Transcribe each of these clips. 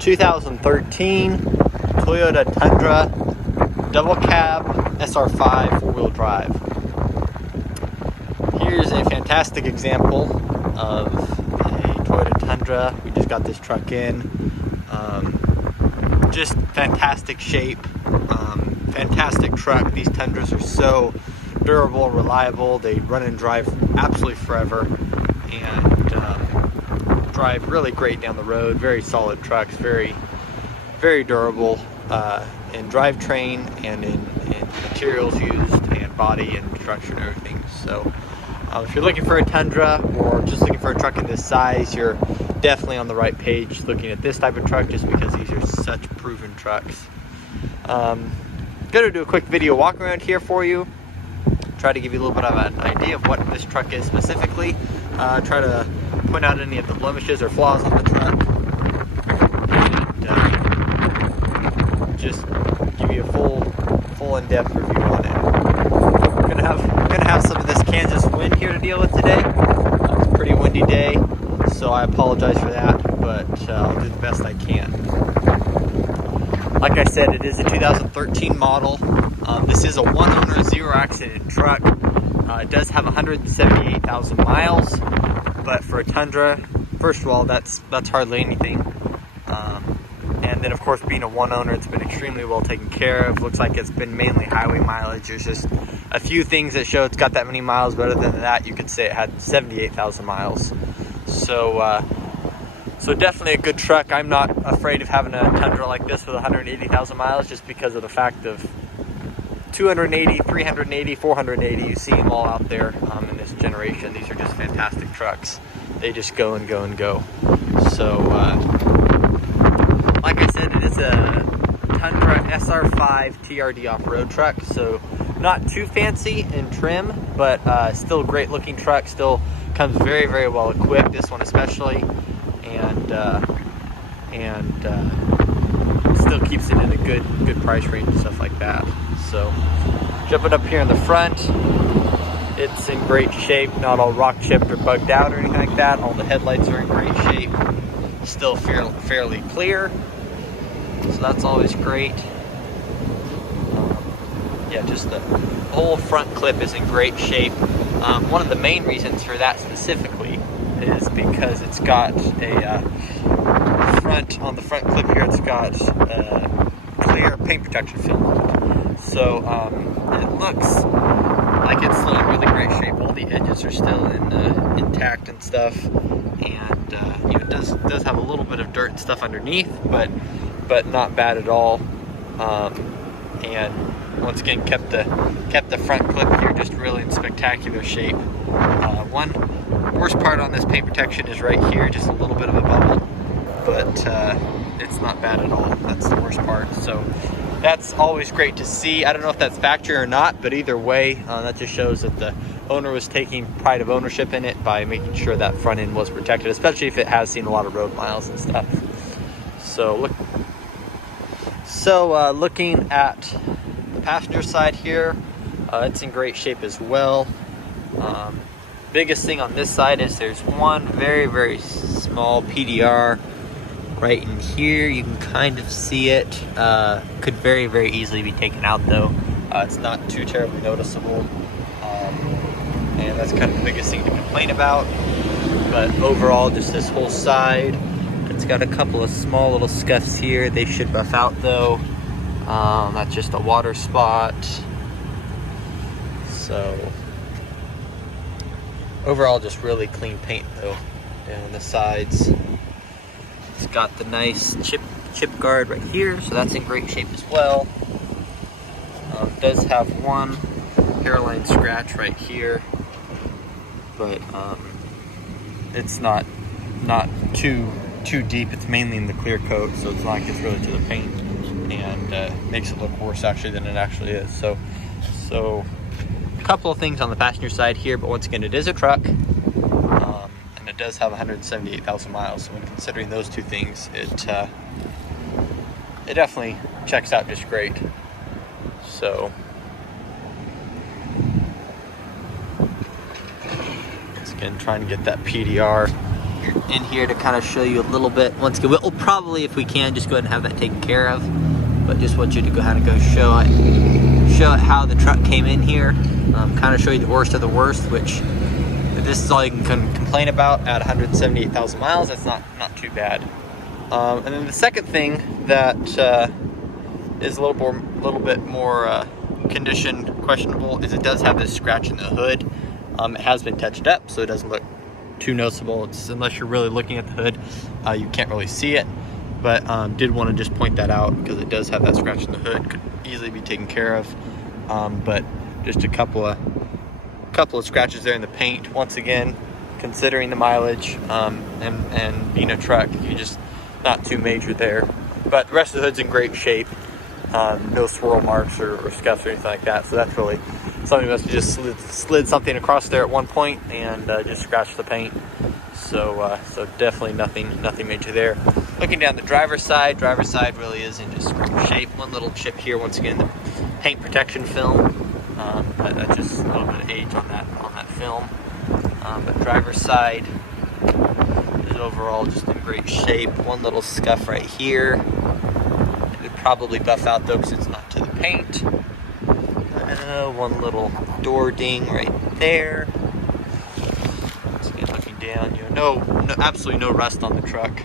2013 Toyota Tundra double cab SR5 four-wheel drive. Here's a fantastic example of a Toyota Tundra. We just got this truck in. Just fantastic shape, fantastic truck. These Tundras are so durable, reliable. They run and drive absolutely forever, and drive really great down the road. Very solid trucks, very durable in drivetrain and in materials used and body and construction and everything. So if you're looking for a Tundra or just looking for a truck in this size, you're definitely on the right page looking at this type of truck, just because these are such proven trucks. Gonna do a quick video walk around here for you, try to give you a little bit of an idea of what this truck is specifically, try to point out any of the blemishes or flaws on the truck, and just give you a full in-depth review on it. We're gonna have some of this Kansas wind here to deal with today. It's a pretty windy day, so I apologize for that, but I'll do the best I can. Like I said, it is a 2013 model. This is a one-owner, zero-accident truck. It does have 178,000 miles, but for a Tundra, first of all, that's hardly anything. And then, of course, being a one-owner, it's been extremely well taken care of. Looks like it's been mainly highway mileage. There's just a few things that show it's got that many miles, but other than that, you could say it had 78,000 miles. So definitely a good truck. I'm not afraid of having a Tundra like this with 180,000 miles, just because of the fact of 280, 380, 480. You see them all out there in this generation. These are just fantastic trucks. They just go and go and go. So, like I said, it is a Tundra SR5 TRD off-road truck. So not too fancy in trim, but still great looking truck. Still comes very, very well equipped, this one especially, and still keeps it in a good price range and stuff like that. So jumping up here in the front, it's in great shape, not all rock chipped or bugged out or anything like that. All the headlights are in great shape, still fairly clear, so that's always great. Yeah, just the whole front clip is in great shape. One of the main reasons for that specifically is because it's got a on the front clip here, it's got clear paint protection film on it. So it looks like it's still in really great shape. All the edges are still intact and stuff, and it does have a little bit of dirt and stuff underneath, but not bad at all. And once again, kept the front clip here just really in spectacular shape. One worst part on this paint protection is right here, just a little bit of a bubble, but it's not bad at all. That's the worst part. So that's always great to see. I don't know if that's factory or not, but either way, that just shows that the owner was taking pride of ownership in it by making sure that front end was protected, especially if it has seen a lot of road miles and stuff. Looking at the passenger side here, it's in great shape as well. Biggest thing on this side is there's one very, very small PDR right in here. You can kind of see it. Could very, very easily be taken out though. It's not too terribly noticeable. And that's kind of the biggest thing to complain about. But overall, just this whole side, it's got a couple of small little scuffs here. They should buff out though. That's just a water spot. So overall, just really clean paint though. And on the sides, it's got the nice chip guard right here, so that's in great shape as well. It does have one hairline scratch right here, but it's not too deep. It's mainly in the clear coat, so it's not like it's really to the paint, and makes it look worse actually than it actually is. So a couple of things on the passenger side here, but once again, it is a truck, and it does have 178,000 miles. So when considering those two things, it definitely checks out just great. So once again, trying to get that PDR in here to kind of show you a little bit. Once again, we'll probably, if we can, just go ahead and have that taken care of. But just want you to go ahead and go show it how the truck came in here. Kind of show you the worst of the worst, which if this is all you can complain about at 178,000 miles, that's not too bad. And then the second thing that is a little bit more condition questionable is it does have this scratch in the hood. It has been touched up, so it doesn't look too noticeable. It's, unless you're really looking at the hood, you can't really see it. But did want to just point that out because it does have that scratch in the hood. Could easily be taken care of, but just a couple of scratches there in the paint. Once again, considering the mileage and being a truck, you just not too major there. But the rest of the hood's in great shape. No swirl marks or scuffs or anything like that. So that's really somebody must have just slid something across there at one point and just scratched the paint. So definitely nothing major there. Looking down the driver's side really is in just great shape. One little chip here, once again, the paint protection film. But that's just a little bit of age on that film. But driver's side is overall just in great shape. One little scuff right here. It would probably buff out though because it's not to the paint. One little door ding right there. Once again, looking down, no, absolutely no rust on the truck.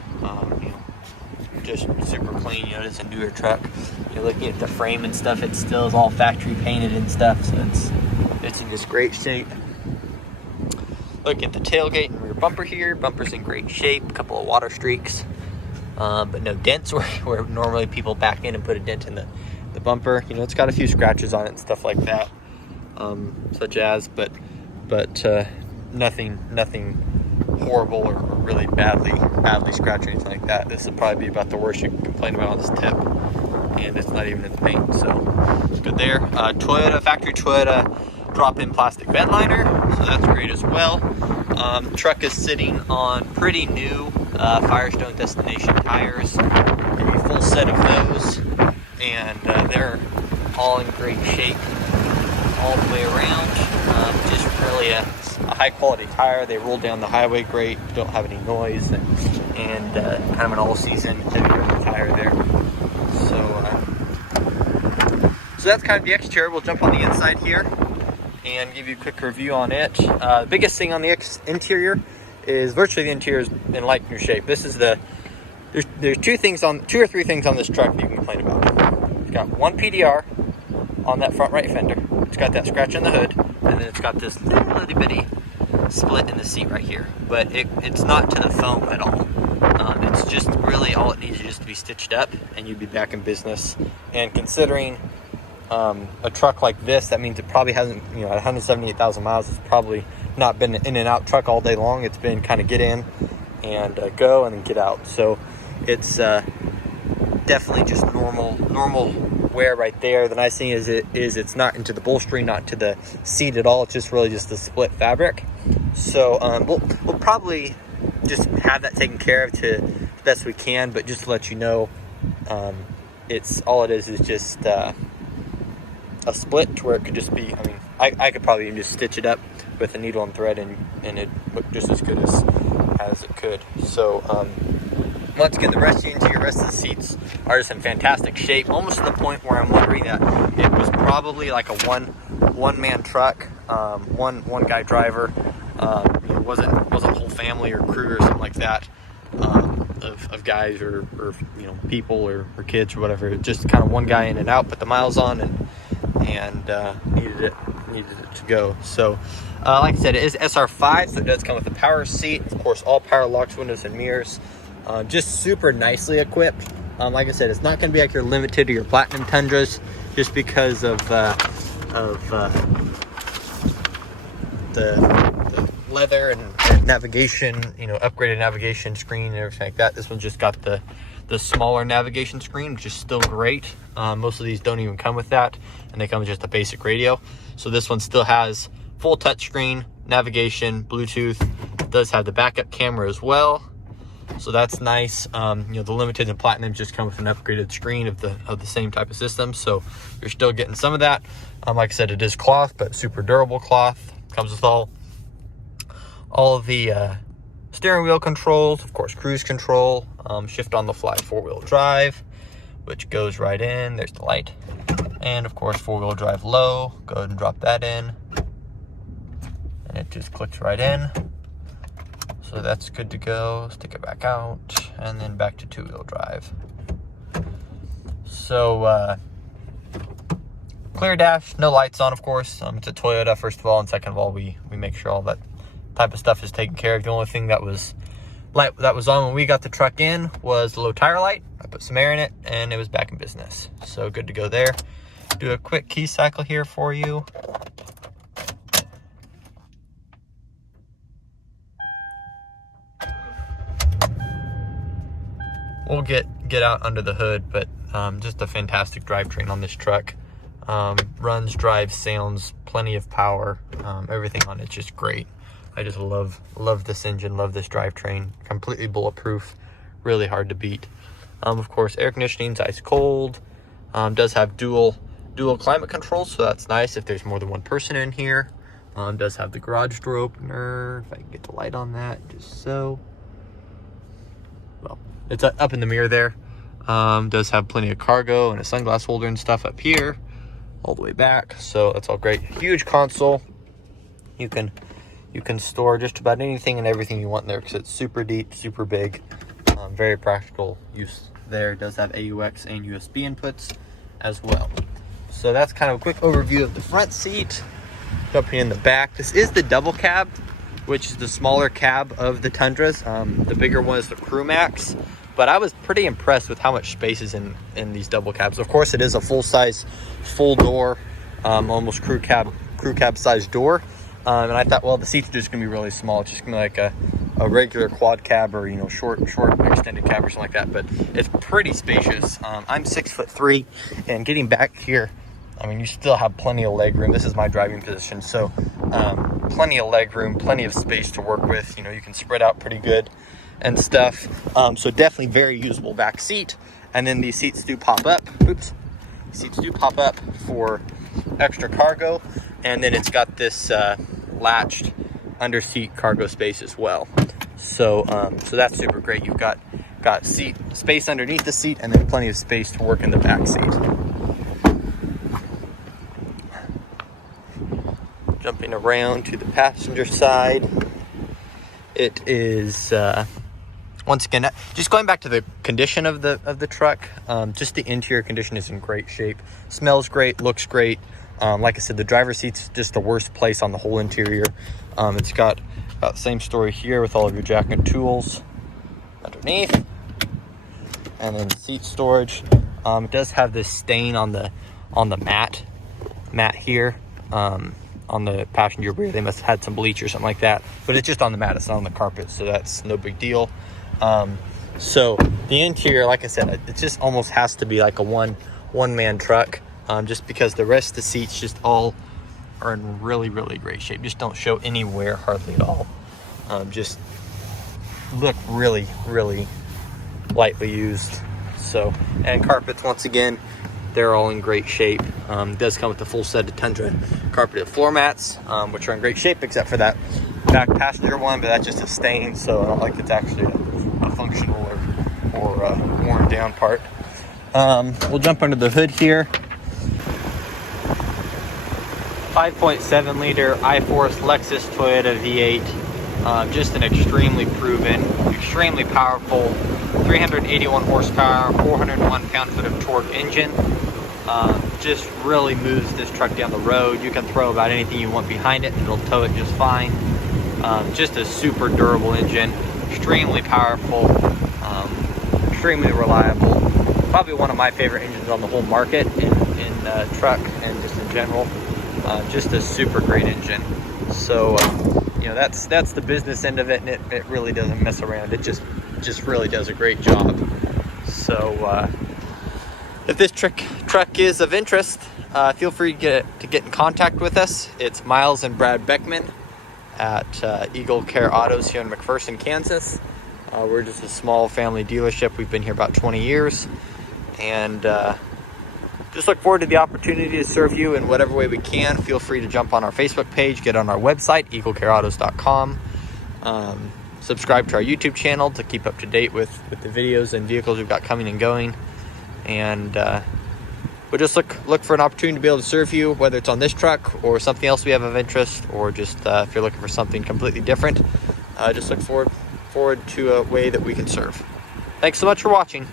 Just super clean. It is a newer truck. You're looking at the frame and stuff, it still is all factory painted and stuff, so it's in just great shape. Looking at the tailgate and rear bumper here, bumper's in great shape. A couple of water streaks, but no dents where normally people back in and put a dent in the bumper. It's got a few scratches on it and stuff like that, such as, but nothing horrible or really badly scratched or anything like that. This will probably be about the worst you can complain about on this tip, and it's not even in the paint, so it's good there. Factory Toyota drop-in plastic bed liner, so that's great as well. The truck is sitting on pretty new Firestone Destination tires, a full set of those, and they're all in great shape all the way around. Just really a high quality tire. They roll down the highway great, don't have any noise, and kind of an all season heavy tire there. So that's kind of the exterior. We'll jump on the inside here and give you a quick review on it. The biggest thing on the interior is virtually the interior is in like new shape. This is there's two or three things on this truck that you can complain about. It's got one PDR on that front right fender. It's got that scratch on the hood, and then it's got this little bitty split in the seat right here. But it's not to the foam at all. It's just really all it needs is just to be stitched up, and you'd be back in business. And considering a truck like this, that means it probably hasn't, at 178,000 miles, it's probably not been an in and out truck all day long. It's been kind of get in and go and then get out. So it's definitely just normal wear right there. The nice thing is it's not into the bolstering, not to the seat at all. It's just really just the split fabric. So we'll probably just have that taken care of to the best we can, but just to let you know, it's all it is just a split to where it could just be, I could probably even just stitch it up with a needle and thread and it'd look just as good as it could. So once again, the rest of the interior, rest of the seats are just in fantastic shape, almost to the point where I'm wondering that it was probably like a one-man truck, one guy driver. It wasn't a whole family or crew or something like that, of guys or people or kids or whatever. Just kind of one guy in and out, put the miles on and needed it to go. So like I said, it is SR5, so it does come with a power seat, of course, all power locks, windows and mirrors. Just super nicely equipped. Like I said, it's not going to be like your limited or your platinum Tundras, just because of the leather and navigation, upgraded navigation screen and everything like that. This one's just got the smaller navigation screen, which is still great. Most of these don't even come with that, and they come with just a basic radio. So this one still has full touchscreen navigation, Bluetooth. It does have the backup camera as well, so that's nice. The limited and platinum just come with an upgraded screen of the same type of system, so you're still getting some of that. Like I said, it is cloth, but super durable cloth. Comes with all of the steering wheel controls, of course, cruise control, shift on the fly 4-wheel drive, which goes right in. There's the light. And of course, 4-wheel drive low. Go ahead and drop that in. And it just clicks right in. So that's good to go. Stick it back out. And then back to 2-wheel drive. So, clear dash, no lights on, of course. It's a Toyota, first of all. And second of all, we make sure all that type of stuff is taken care of. The only thing that was on when we got the truck in was the low tire light. I put some air in it and it was back in business. So good to go there. Do a quick key cycle here for you. We'll get out under the hood, but just a fantastic drivetrain on this truck. Runs, drives, sounds, plenty of power. Everything on it's just great. I just love this engine, love this drivetrain. Completely bulletproof, really hard to beat. Of course, air conditioning's ice cold. Does have dual climate control, so that's nice if there's more than one person in here. Does have the garage door opener. If I can get the light on that, just so. Well, it's up in the mirror there. Does have plenty of cargo and a sunglass holder and stuff up here, all the way back. So that's all great. Huge console. You can store just about anything and everything you want in there because it's super deep, super big. Very practical use there. It does have AUX and USB inputs as well. So that's kind of a quick overview of the front seat. Jumping in the back. This is the double cab, which is the smaller cab of the Tundras. The bigger one is the Crew Max. But I was pretty impressed with how much space is in these double cabs. Of course, it is a full-size, full-door, almost crew cab size door. And I thought, well, the seats are just gonna be really small. It's just gonna be like a regular quad cab or, you know, short extended cab or something like that. But it's pretty spacious. I'm 6'3", and getting back here, I mean, you still have plenty of leg room. This is my driving position, so plenty of leg room, plenty of space to work with. You know, you can spread out pretty good and stuff. So definitely very usable back seat. And then these seats do pop up. Oops. Seats do pop up for extra cargo. And then it's got this latched under seat cargo space as well. So so that's super great. You've got seat space underneath the seat and then plenty of space to work in the back seat. Jumping around to the passenger side. It is once again, just going back to the condition of the truck, just the interior condition is in great shape. Smells great, looks great. Like I said, the driver's seat's just the worst place on the whole interior. It's got about the same story here with all of your jack and tools underneath. And then seat storage. It does have this stain on the mat here. On the passenger rear, they must have had some bleach or something like that. But it's just on the mat, it's not on the carpet, so that's no big deal. So the interior, like I said, it just almost has to be like a one-man truck. Just because the rest of the seats just all are in really, really great shape. Just don't show any wear hardly at all. Just look really, really lightly used. So, and carpets, once again, they're all in great shape. It does come with the full set of Tundra carpeted floor mats, which are in great shape except for that back passenger one, but that's just a stain, so I don't like it's actually a functional or worn down part. We'll jump under the hood here. 5.7 liter iFORCE Lexus Toyota V8. Just an extremely proven, extremely powerful 381 horsepower, 401 pound-foot of torque engine. Just really moves this truck down the road. You can throw about anything you want behind it and it'll tow it just fine. Just a super durable engine, extremely powerful, extremely reliable. Probably one of my favorite engines on the whole market in truck and just in general. Just a super great engine. So you know, that's the business end of it, and it really doesn't mess around. It just really does a great job. So if this truck is of interest, feel free to get in contact with us. It's Miles and Brad Beckman at Eagle Care Autos here in McPherson, Kansas. We're just a small family dealership. We've been here about 20 years, and just look forward to the opportunity to serve you in whatever way we can. Feel free to jump on our Facebook page, get on our website, eaglecareautos.com. subscribe to our YouTube channel to keep up to date with the videos and vehicles we've got coming and going. And we'll just look for an opportunity to be able to serve you, whether it's on this truck or something else we have of interest, or just if you're looking for something completely different, just look forward to a way that we can serve. Thanks so much for watching.